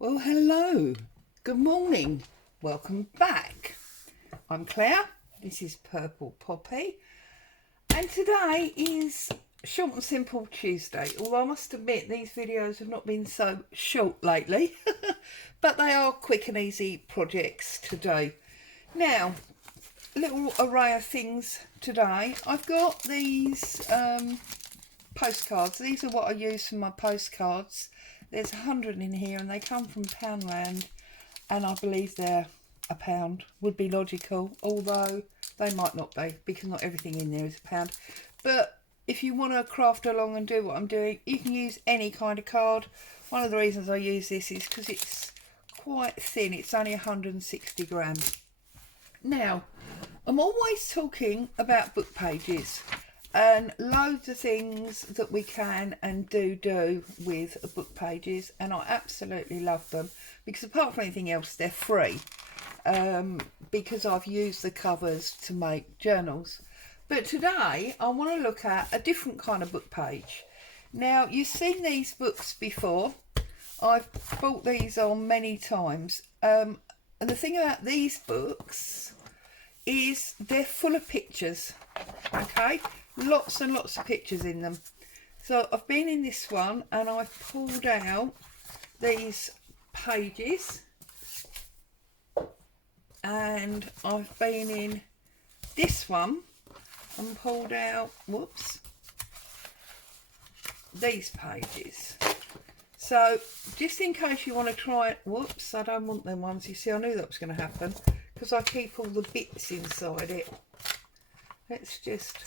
Well, hello, good morning, welcome back. I'm Claire, this is Purple Poppy, and today is Short and Simple Tuesday. Although I must admit these videos have not been so short lately, but they are quick and easy projects today. Now, a little array of things today. I've got these postcards. These are what I use for my postcards. There's 100 in here and they come from Poundland, and I believe they're £1. Would be logical, although they might not be because not everything in there is £1. But if you want to craft along and do what I'm doing, you can use any kind of card. One of the reasons I use this is because it's quite thin. It's only 160 grams. Now, I'm always talking about book pages and loads of things that we can and do with book pages, and I absolutely love them because apart from anything else they're free, because I've used the covers to make journals. But today I want to look at a different kind of book page. Now, you've seen these books before. I've bought these on many times, and the thing about these books is they're full of pictures. Okay, lots and lots of pictures in them. So I've been in this one and I've pulled out these pages, and I've been in this one and pulled out, whoops, these pages. So just in case you want to try it, whoops, I don't want them ones. You see, I knew that was going to happen because I keep all the bits inside it. Let's just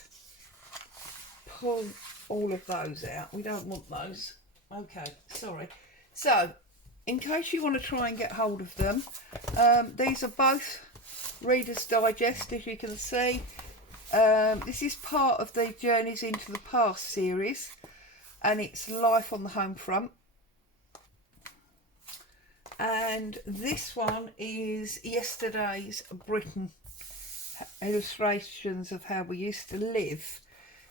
pull all of those out. We don't want those. Okay, sorry. So, in case you want to try and get hold of them, these are both Reader's Digest, as you can see. This is part of the Journeys into the Past series, and it's Life on the Home Front. And this one is Yesterday's Britain, illustrations of how we used to live.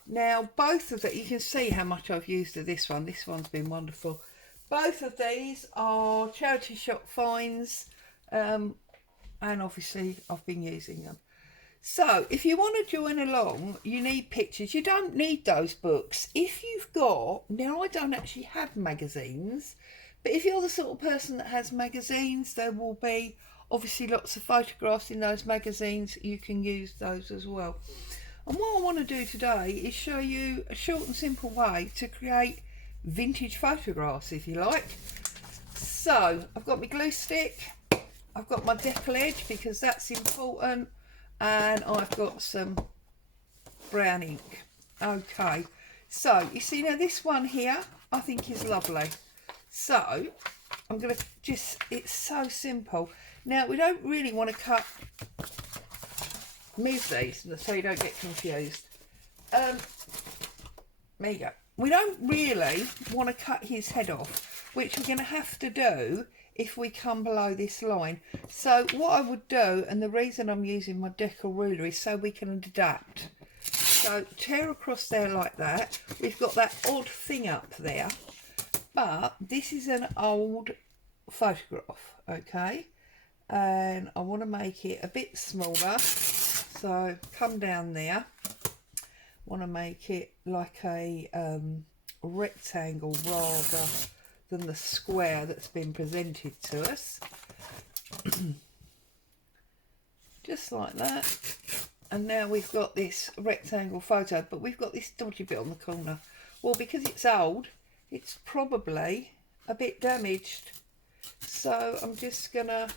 Now, both of that, you can see how much I've used of this one. This one's been wonderful. Both of these are charity shop finds, and obviously I've been using them. So if you want to join along, you need pictures. You don't need those books. If you've got, now I don't actually have magazines, but if you're the sort of person that has magazines, there will be obviously lots of photographs in those magazines. You can use those as well. And what I want to do today is show you a short and simple way to create vintage photographs, if you like. So I've got my glue stick, I've got my decal edge because that's important, and I've got some brown ink. Okay, so you see now this one here I think is lovely. So I'm going to just, it's so simple. Now, we don't really want to move these so you don't get confused. There you go. We don't really want to cut his head off, which we're going to have to do if we come below this line. So what I would do, and the reason I'm using my decal ruler, is so we can adapt. So tear across there like that. We've got that odd thing up there, but this is an old photograph, okay? And I want to make it a bit smaller, so come down there. Want to make it like a rectangle rather than the square that's been presented to us. Just like that. And now we've got this rectangle photo, but we've got this dodgy bit on the corner. Well, because it's old, it's probably a bit damaged. So I'm just gonna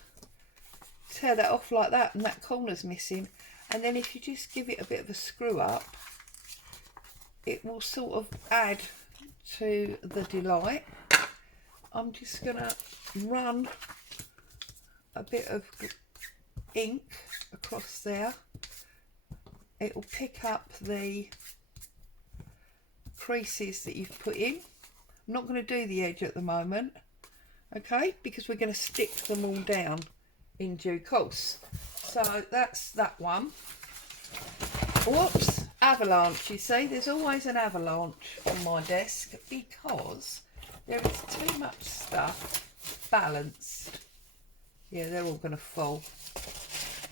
tear that off like that, and that corner's missing. And then if you just give it a bit of a screw up, it will sort of add to the delight. I'm just gonna run a bit of ink across there. It will pick up the creases that you've put in. I'm not going to do the edge at the moment, okay, because we're going to stick them all down in due course. So that's that one. Whoops, avalanche. You see, there's always an avalanche on my desk because there is too much stuff balanced. Yeah, they're all going to fall.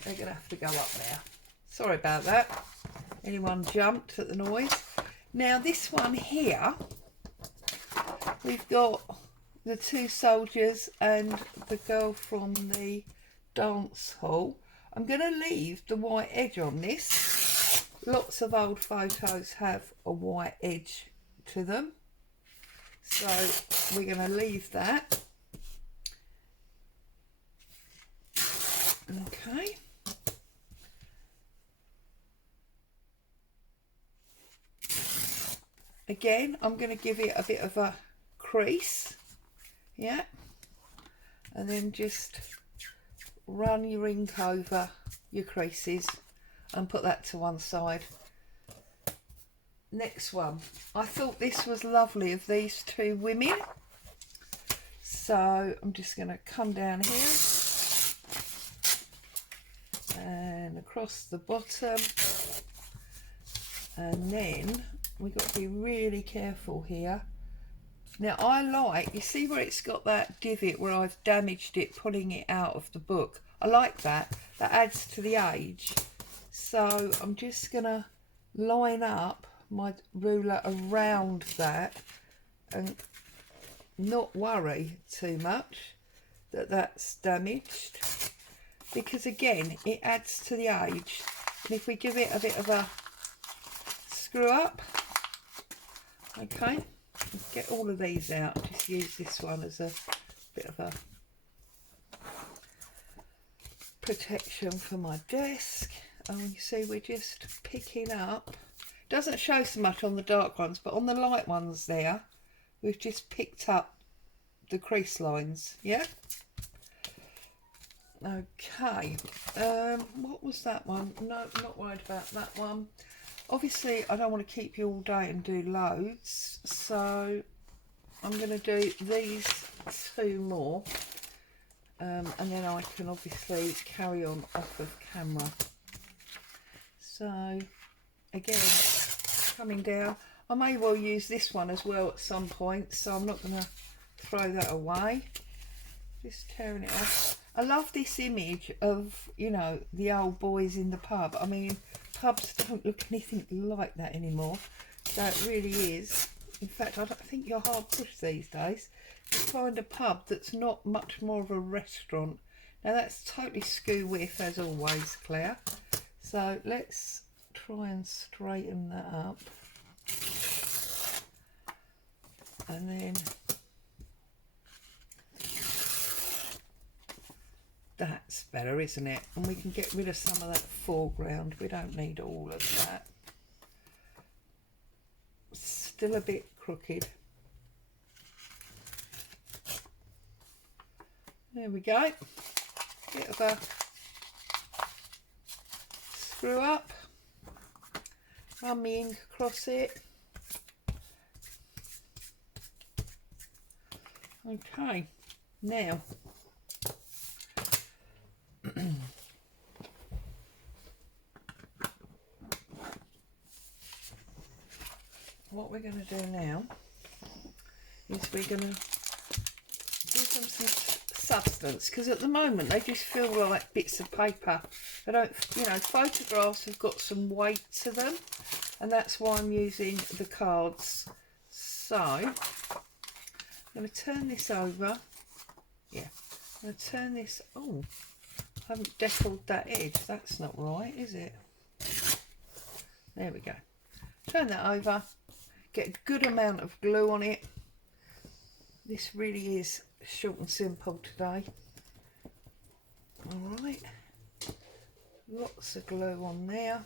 They're going to have to go up there. Sorry about that. Anyone jumped at the noise? Now this one here, we've got the two soldiers and the girl from the dance hall. I'm going to leave the white edge on this. Lots of old photos have a white edge to them, so we're going to leave that. Okay. Again, I'm going to give it a bit of a crease, yeah, and then just run your ink over your creases and put that to one side. Next one, I thought this was lovely of these two women, so I'm just going to come down here and across the bottom, and then we've got to be really careful here. Now I like, you see where it's got that divot where I've damaged it pulling it out of the book? I like that. That adds to the age. So I'm just going to line up my ruler around that and not worry too much that that's damaged, because again it adds to the age. And if we give it a bit of a screw up, okay, get all of these out. Just use this one as a bit of a protection for my desk. And you see we're just picking up, doesn't show so much on the dark ones, but on the light ones there we've just picked up the crease lines. Yeah, okay. What was that one? No, not worried about that one. Obviously I don't want to keep you all day and do loads, so I'm going to do these two more, and then I can obviously carry on off of camera. So again, coming down, I may well use this one as well at some point, so I'm not going to throw that away. Just tearing it off. I love this image of, you know, the old boys in the pub. I mean, pubs don't look anything like that anymore, so it really is. In fact, I don't think you're hard pushed these days to find a pub that's not much more of a restaurant. Now that's totally skew with, as always, Claire. So let's try and straighten that up. And then that's better, isn't it? And we can get rid of some of that foreground. We don't need all of that. Still a bit crooked. There we go. Bit of a screw up. Run my ink across it. Okay, now what we're going to do now is we're going to give them some substance, because at the moment they just feel like bits of paper. They don't, you know, photographs have got some weight to them, and that's why I'm using the cards. So I'm going to turn this over. Yeah, I'm going to turn this. Oh, I haven't decaled that edge. That's not right, is it? There we go. Turn that over. Get a good amount of glue on it. This really is short and simple today. All right. Lots of glue on there.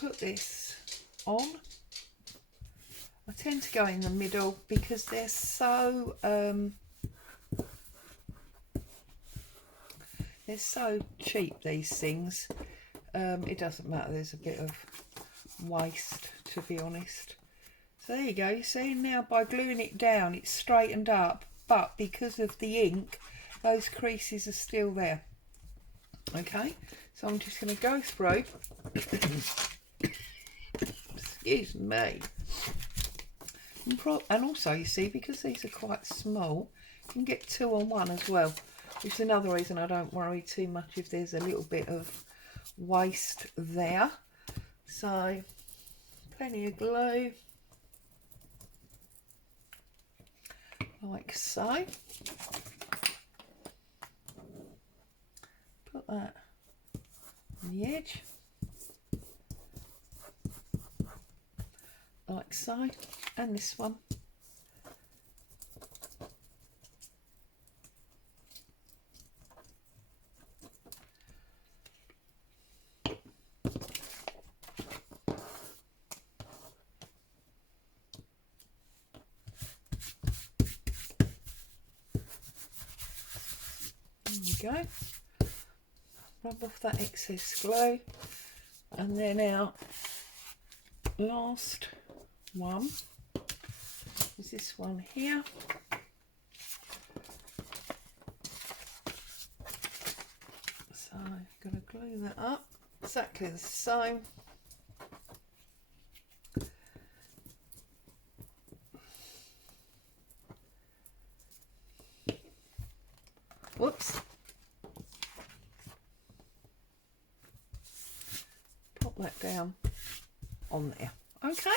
Put this on. I tend to go in the middle because they're so cheap, these things. It doesn't matter, there's a bit of waste, to be honest. So there you go. You see now, by gluing it down it's straightened up, but because of the ink those creases are still there. Okay, so I'm just going to go through excuse me. And also, you see, because these are quite small, you can get 2 on 1 as well, which is another reason I don't worry too much if there's a little bit of waste there. So plenty of glue, like so. Put that on the edge, like so, and this one. There we go. Rub off that excess glue, and then our last one is this one here. So I'm going to glue that up exactly the same. Whoops. Pop that down on there. Okay.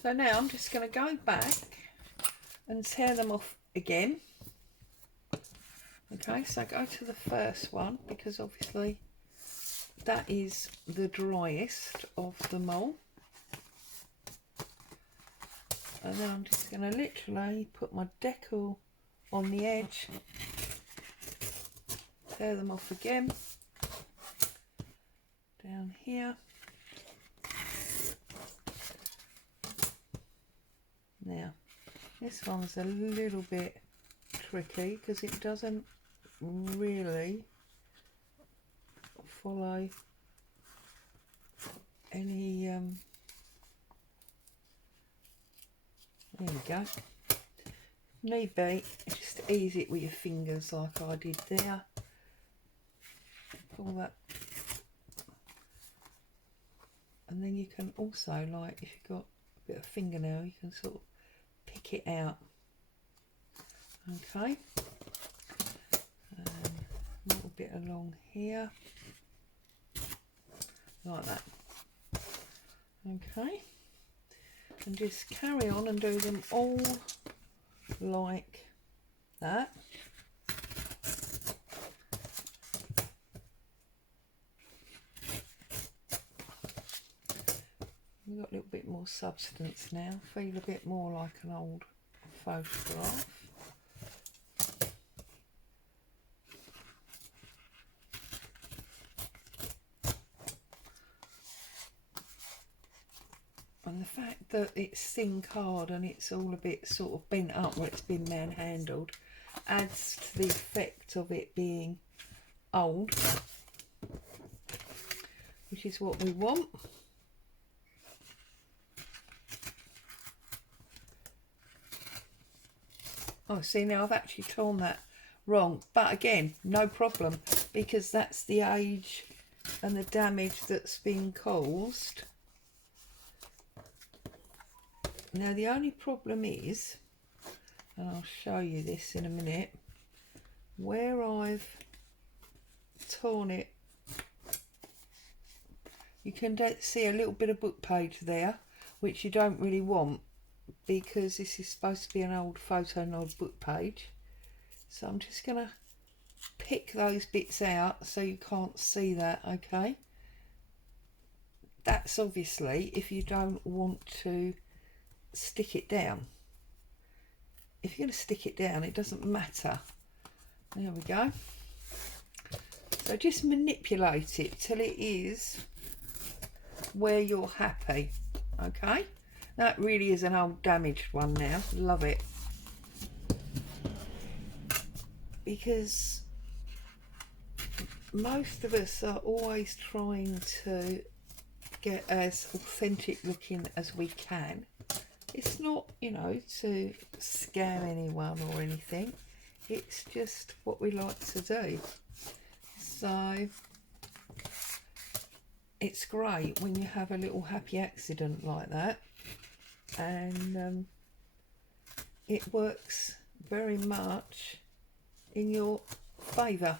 So now I'm just going to go back and tear them off again. Okay, so go to the first one because obviously that is the driest of them all. And then I'm just going to literally put my decal on the edge, tear them off again, down here. Now, this one's a little bit tricky because it doesn't really follow any, there we go. Need be, just ease it with your fingers like I did there. Pull that. And then you can also, like, if you've got a bit of fingernail, you can sort of pick it out. Okay. A little bit along here. Like that. Okay. And just carry on and do them all like that. We've got a little bit more substance now, feel a bit more like an old photograph. And the fact that it's thin card and it's all a bit sort of bent up where it's been manhandled adds to the effect of it being old, which is what we want. Oh, see, now I've actually torn that wrong, but again, no problem, because that's the age and the damage that's been caused. Now the only problem is, and I'll show you this in a minute, where I've torn it, you can see a little bit of book page there, which you don't really want, because this is supposed to be an old photo nod book page. So I'm just going to pick those bits out so you can't see that, okay? That's obviously if you don't want to stick it down. If you're going to stick it down, it doesn't matter. There we go. So just manipulate it till it is where you're happy, okay? That really is an old damaged one now. Love it. Because most of us are always trying to get as authentic looking as we can. It's not, you know, to scare anyone or anything. It's just what we like to do. So it's great when you have a little happy accident like that, and it works very much in your favour.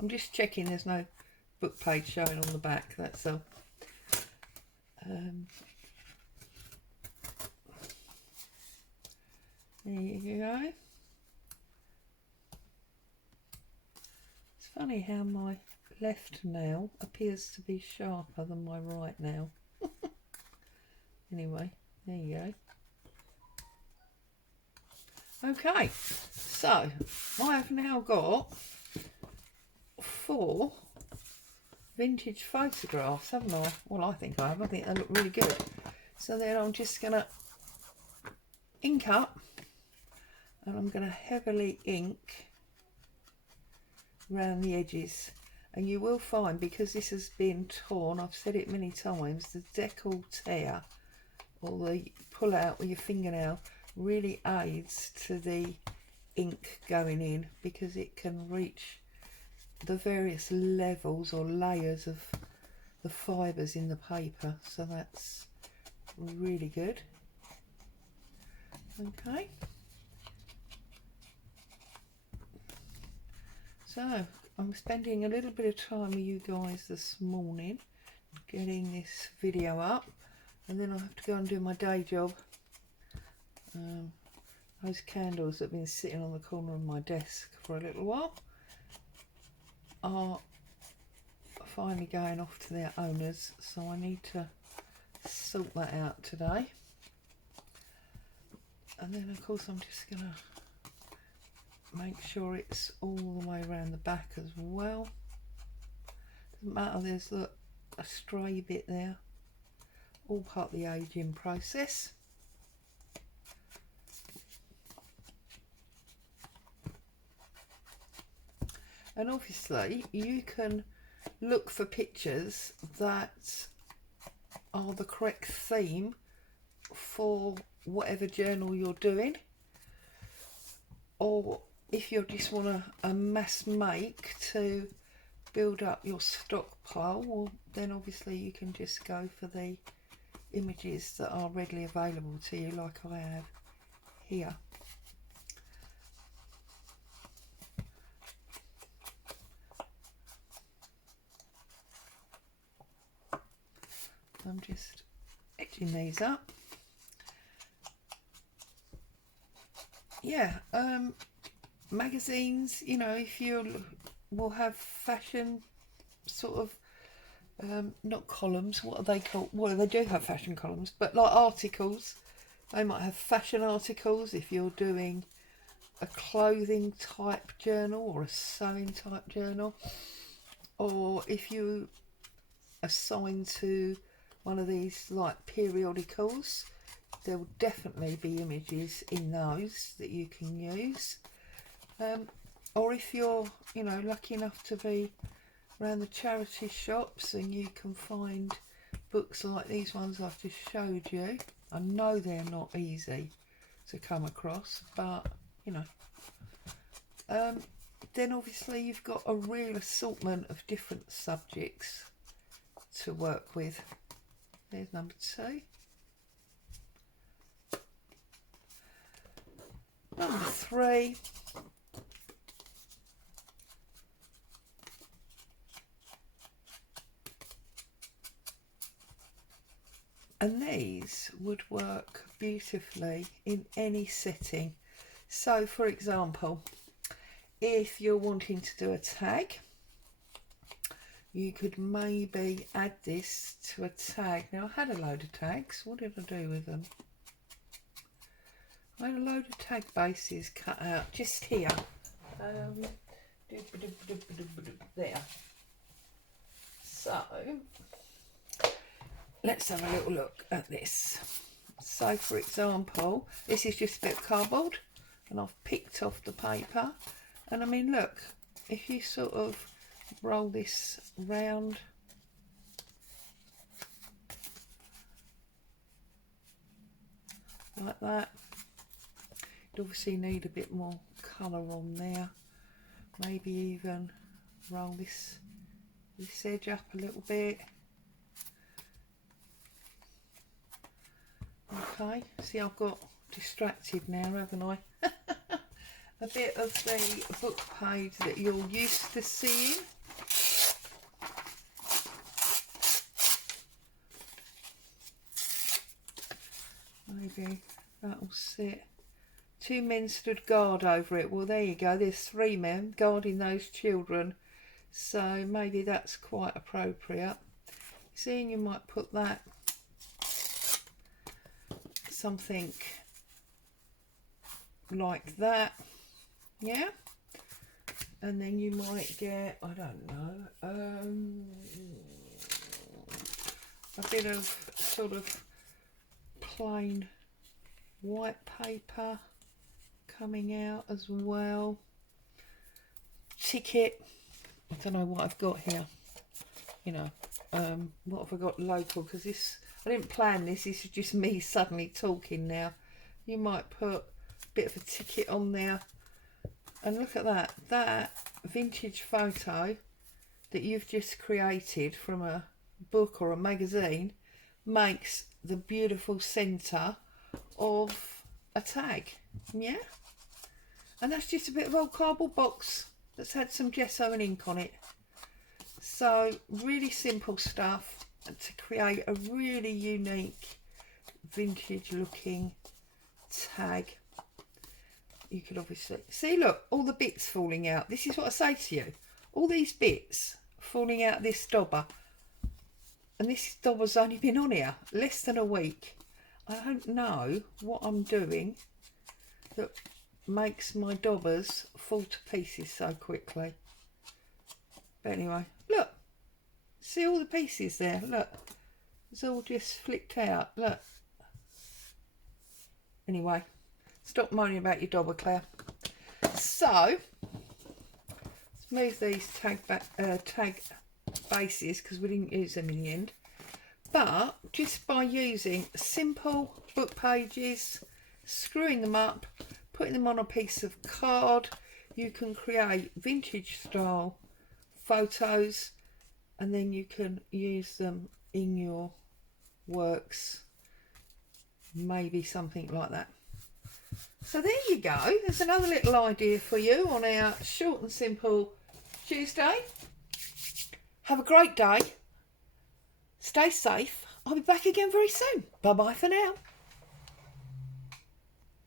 I'm just checking there's no book page showing on the back, that's all. There you go. It's funny how my left nail appears to be sharper than my right nail. Anyway, there you go. Okay, so I have now got 4 vintage photographs, haven't I? Well, I think I have. I think they look really good. So then I'm just going to ink up, and I'm going to heavily ink around the edges. And you will find, because this has been torn, I've said it many times, the decal tear, or the pull out with your fingernail, really aids to the ink going in, because it can reach the various levels or layers of the fibres in the paper, so that's really good. Okay, so I'm spending a little bit of time with you guys this morning getting this video up, and then I have to go and do my day job. Those candles that have been sitting on the corner of my desk for a little while are finally going off to their owners, so I need to sort that out today. And then of course I'm just going to make sure it's all the way around the back as well. Doesn't matter, there's a stray bit there, all part of the aging process. And obviously you can look for pictures that are the correct theme for whatever journal you're doing, or if you just want a mass make to build up your stockpile, well, then obviously you can just go for the images that are readily available to you, like I have here. I'm just etching these up. Yeah, magazines, you know, if you will have fashion sort of, not columns, what are they called? Well, they do have fashion columns, but like articles, they might have fashion articles if you're doing a clothing type journal or a sewing type journal, or if you assign to one of these like periodicals, there will definitely be images in those that you can use. Or if you're, you know, lucky enough to be around the charity shops and you can find books like these ones I've just showed you. I know they're not easy to come across, but you know, then obviously you've got a real assortment of different subjects to work with. There's number 2. Number 3. And these would work beautifully in any setting. So for example, if you're wanting to do a tag, you could maybe add this to a tag. Now I had a load of tags. What did I do with them? I had a load of tag bases cut out just here. There. So let's have a little look at this. So for example, this is just a bit of cardboard and I've picked off the paper, and I mean, look, if you sort of roll this round, like that, you'd obviously need a bit more colour on there. Maybe even roll this this edge up a little bit. Okay, see, I've got distracted now, haven't I? A bit of the book page that you're used to seeing. Maybe that'll sit. 2 men stood guard over it. Well, there you go. There's 3 men guarding those children. So maybe that's quite appropriate. Seeing you might put that something like that. Yeah. And then you might get, I don't know, a bit of sort of plain white paper coming out as well. Ticket. I don't know what I've got here. You know, what have I got local? Because this, I didn't plan this. This is just me suddenly talking now. You might put a bit of a ticket on there. And look at that. That vintage photo that you've just created from a book or a magazine makes the beautiful centre of a tag. Yeah? And that's just a bit of old cardboard box that's had some gesso and ink on it. So really simple stuff to create a really unique vintage looking tag. You could obviously see, look, all the bits falling out. This is what I say to you, all these bits falling out of this dobber, and this dobber's only been on here less than a week. I don't know what I'm doing that makes my dobbers fall to pieces so quickly. But anyway, look, see all the pieces there, look, it's all just flicked out, look. Anyway, stop moaning about your dobber, Claire. So let's move these tag bases because we didn't use them in the end. But just by using simple book pages, screwing them up, putting them on a piece of card, you can create vintage style photos, and then you can use them in your works, maybe something like that. So there you go. There's another little idea for you on our short and simple Tuesday. Have a great day. Stay safe. I'll be back again very soon. Bye bye for now.